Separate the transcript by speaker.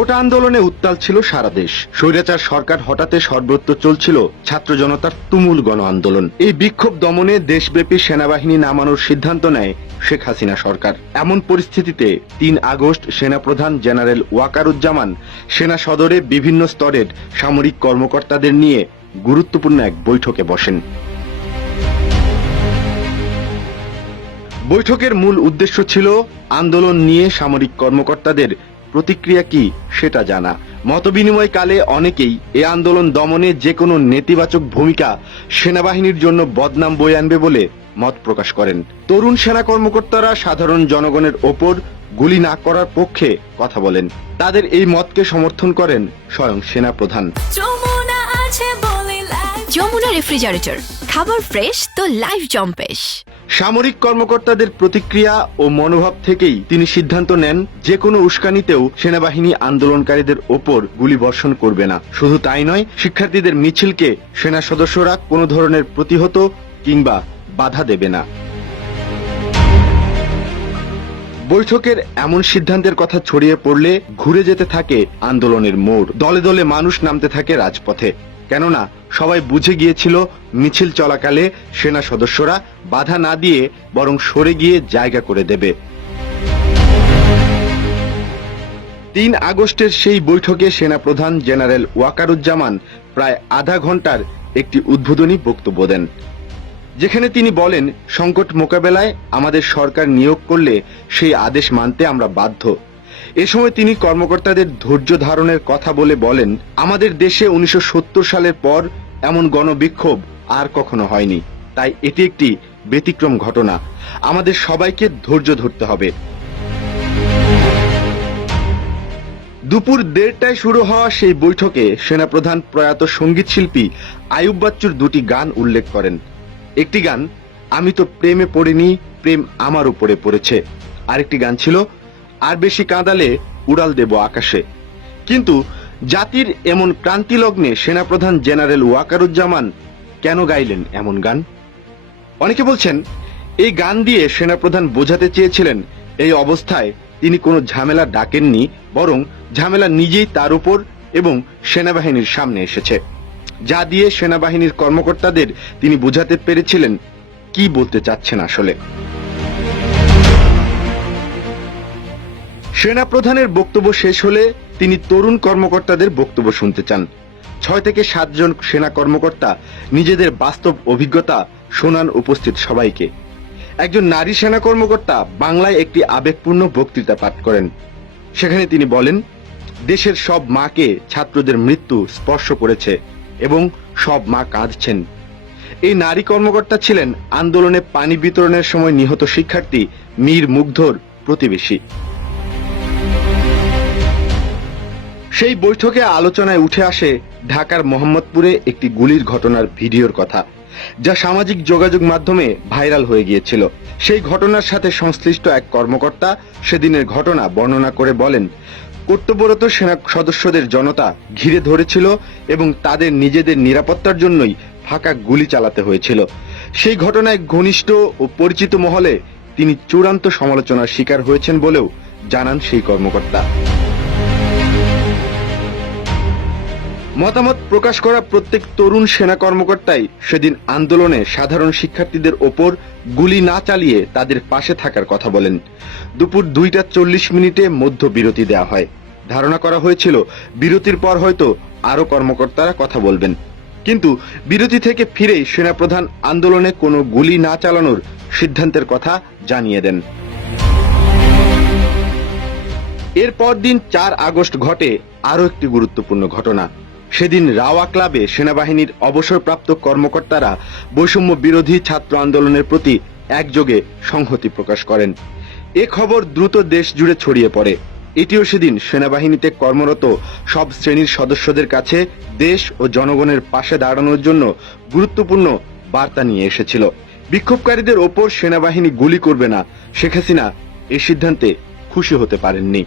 Speaker 1: কোটা আন্দোলনে উত্তাল ছিল সারা দেশ। স্বৈরাচার সরকার হঠাতে সর্বত্র চলছিল ছাত্র জনতার তুমুল গণ আন্দোলন। এই বিক্ষোভ দমনে দেশব্যাপী সেনাবাহিনী নামানোর সিদ্ধান্ত নেয় শেখ হাসিনা সরকার। এমন পরিস্থিতিতে তিন আগস্ট সেনাপ্রধান জেনারেল ওয়াকারুজ্জামান সেনা সদরে বিভিন্ন স্তরের সামরিক কর্মকর্তাদের নিয়ে গুরুত্বপূর্ণ এক বৈঠকে বসেন। বৈঠকের মূল উদ্দেশ্য ছিল আন্দোলন নিয়ে সামরিক কর্মকর্তাদের প্রতিক্রিয়া কি সেটা জানা। মতবিনিময় কালে অনেকেই এ আন্দোলন দমনে যে কোনো নেতিবাচক ভূমিকা সেনাবাহিনীর জন্য বদনাম বয়ে আনবে বলে মত প্রকাশ করেন। তরুণ সেনা কর্মকর্তারা সাধারণ জনগণের ওপর গুলি না করার পক্ষে কথা বলেন। তাদের এই মতকে সমর্থন করেন স্বয়ং সেনা প্রধান
Speaker 2: যমুনা আছে বলে লাইফ
Speaker 3: যমুনা রেফ্রিজারেটর। খাবার ফ্রেশ তো লাইফ জম্পেশ।
Speaker 1: সামরিক কর্মকর্তাদের প্রতিক্রিয়া ও মনোভাব থেকেই তিনি সিদ্ধান্ত নেন যে কোনো উস্কানিতেও সেনাবাহিনী আন্দোলনকারীদের ওপর গুলি বর্ষণ করবে না। শুধু তাই নয়, শিক্ষার্থীদের মিছিলকে সেনা সদস্যরা কোনো ধরনের প্রতিহত কিংবা বাধা দেবে না। বৈঠকের এমন সিদ্ধান্তের কথা ছড়িয়ে পড়লে ঘুরে যেতে থাকে আন্দোলনের মোড়। দলে দলে মানুষ নামতে থাকে রাজপথে। কেননা সবাই বুঝে গিয়েছিল মিছিল চলাকালে সেনা সদস্যরা বাধা না দিয়ে বরং সরে গিয়ে জায়গা করে দেবে। তিন আগস্টের সেই বৈঠকে সেনাপ্রধান জেনারেল ওয়াকারুজ্জামান প্রায় আধা ঘণ্টার একটি উদ্বোধনী বক্তব্য দেন। যেখানে তিনি বলেন, সংকট মোকাবেলায় আমাদের সরকার নিয়োগ করলে সেই আদেশ মানতে আমরা বাধ্য। এ সময় তিনি কর্মকর্তাদের ধৈর্য ধারণের কথা বলে বলেন, আমাদের দেশে উনিশশো সত্তর সালের পর এমন গণবিক্ষোভ আর কখনো হয়নি। তাই এটি একটি ব্যতিক্রম ঘটনা। আমাদের সবাইকে ধৈর্য ধরতে হবে। দুপুর দেড়টায় শুরু হওয়া সেই বৈঠকে সেনাপ্রধান প্রয়াত সংগীত শিল্পী আয়ুব বাচ্চুর দুটি গান উল্লেখ করেন। একটি গান, আমি তো প্রেমে পড়িনি, প্রেম আমার উপরে পড়েছে। আরেকটি গান ছিল আর বেশি কাঁদালে উড়াল দেব আকাশে। কিন্তু জাতির এমন ক্রান্তি লগ্নে সেনাপ্রধান জেনারেল ওয়াকারুজ্জামান কেন গাইলেন এমন গান? অনেকে বলছেন, এই গান দিয়ে সেনাপ্রধান বোঝাতে চেয়েছিলেন এই অবস্থায় তিনি কোনো ঝামেলা ডাকেননি, বরং ঝামেলা নিজেই তার উপর এবং সেনাবাহিনীর সামনে এসেছে। যা দিয়ে সেনাবাহিনীর কর্মকর্তাদের তিনি বোঝাতে পেরেছিলেন কি বলতে চাচ্ছেন আসলে। সেনাপ্রধানের বক্তব্য শেষ হলে তিনি তরুণ কর্মকর্তাদের বক্তব্য শুনতে চান। ছয় থেকে সাতজন সেনা কর্মকর্তা নিজেদের বাস্তব অভিজ্ঞতা শোনান উপস্থিত সবাইকে। একজন নারী সেনা কর্মকর্তা বাংলায় একটি আবেগপূর্ণ বক্তৃতা পাঠ করেন। সেখানে তিনি বলেন, দেশের সব মাকে ছাত্রদের মৃত্যু স্পর্শ করেছে এবং সব মা কাঁদছেন। এই নারী কর্মকর্তা ছিলেন আন্দোলনে পানি বিতরণের সময় নিহত শিক্ষার্থী মীর মুগ্ধর প্রতিবেশী। সেই বৈঠকে আলোচনায় উঠে আসে ঢাকার মোহাম্মদপুরে একটি গুলির ঘটনার ভিডিওর কথা, যা সামাজিক যোগাযোগ মাধ্যমে ভাইরাল হয়ে গিয়েছিল। সেই ঘটনার সাথে সংশ্লিষ্ট এক কর্মকর্তা সেদিনের ঘটনা বর্ণনা করে বলেন, কর্তব্যরত সেনা সদস্যদের জনতা ঘিরে ধরেছিল এবং তাদের নিজেদের নিরাপত্তার জন্যই ফাঁকা গুলি চালাতে হয়েছিল। সেই ঘটনায় ঘনিষ্ঠ ও পরিচিত মহলে তিনি চূড়ান্ত সমালোচনার শিকার হয়েছেন বলেও জানান সেই কর্মকর্তা। মতামত প্রকাশ করা প্রত্যেক তরুণ সেনা কর্মকর্তাই সেদিন আন্দোলনে সাধারণ শিক্ষার্থীদের ওপর গুলি না চালিয়ে তাদের পাশে থাকার কথা বলেন। দুপুর দুইটা চল্লিশ মিনিটে মধ্য বিরতি দেওয়া হয়। ধারণা করা হয়েছিল, বিরতির পর হয়তো আরও কর্মকর্তারা কথা বলবেন। কিন্তু বিরতি থেকে ফিরেই সেনাপ্রধান আন্দোলনে কোনো গুলি না চালানোর সিদ্ধান্তের কথা জানিয়ে দেন। এর দিন চার আগস্ট ঘটে আরও একটি গুরুত্বপূর্ণ ঘটনা। সেদিন রাওয়া ক্লাবে সেনাবাহিনীর অবসরপ্রাপ্ত কর্মকর্তারা বৈষম্য বিরোধী ছাত্র আন্দোলনের প্রতি একযোগে সংহতি প্রকাশ করেন। এ খবর দ্রুত দেশ জুড়ে ছড়িয়ে পড়ে। এটিও সেদিন সেনাবাহিনীতে কর্মরত সব শ্রেণির সদস্যদের কাছে দেশ ও জনগণের পাশে দাঁড়ানোর জন্য গুরুত্বপূর্ণ বার্তা নিয়ে এসেছিল। বিক্ষোভকারীদের ওপর সেনাবাহিনী গুলি করবে না, শেখ হাসিনা এই সিদ্ধান্তে খুশি হতে পারেননি।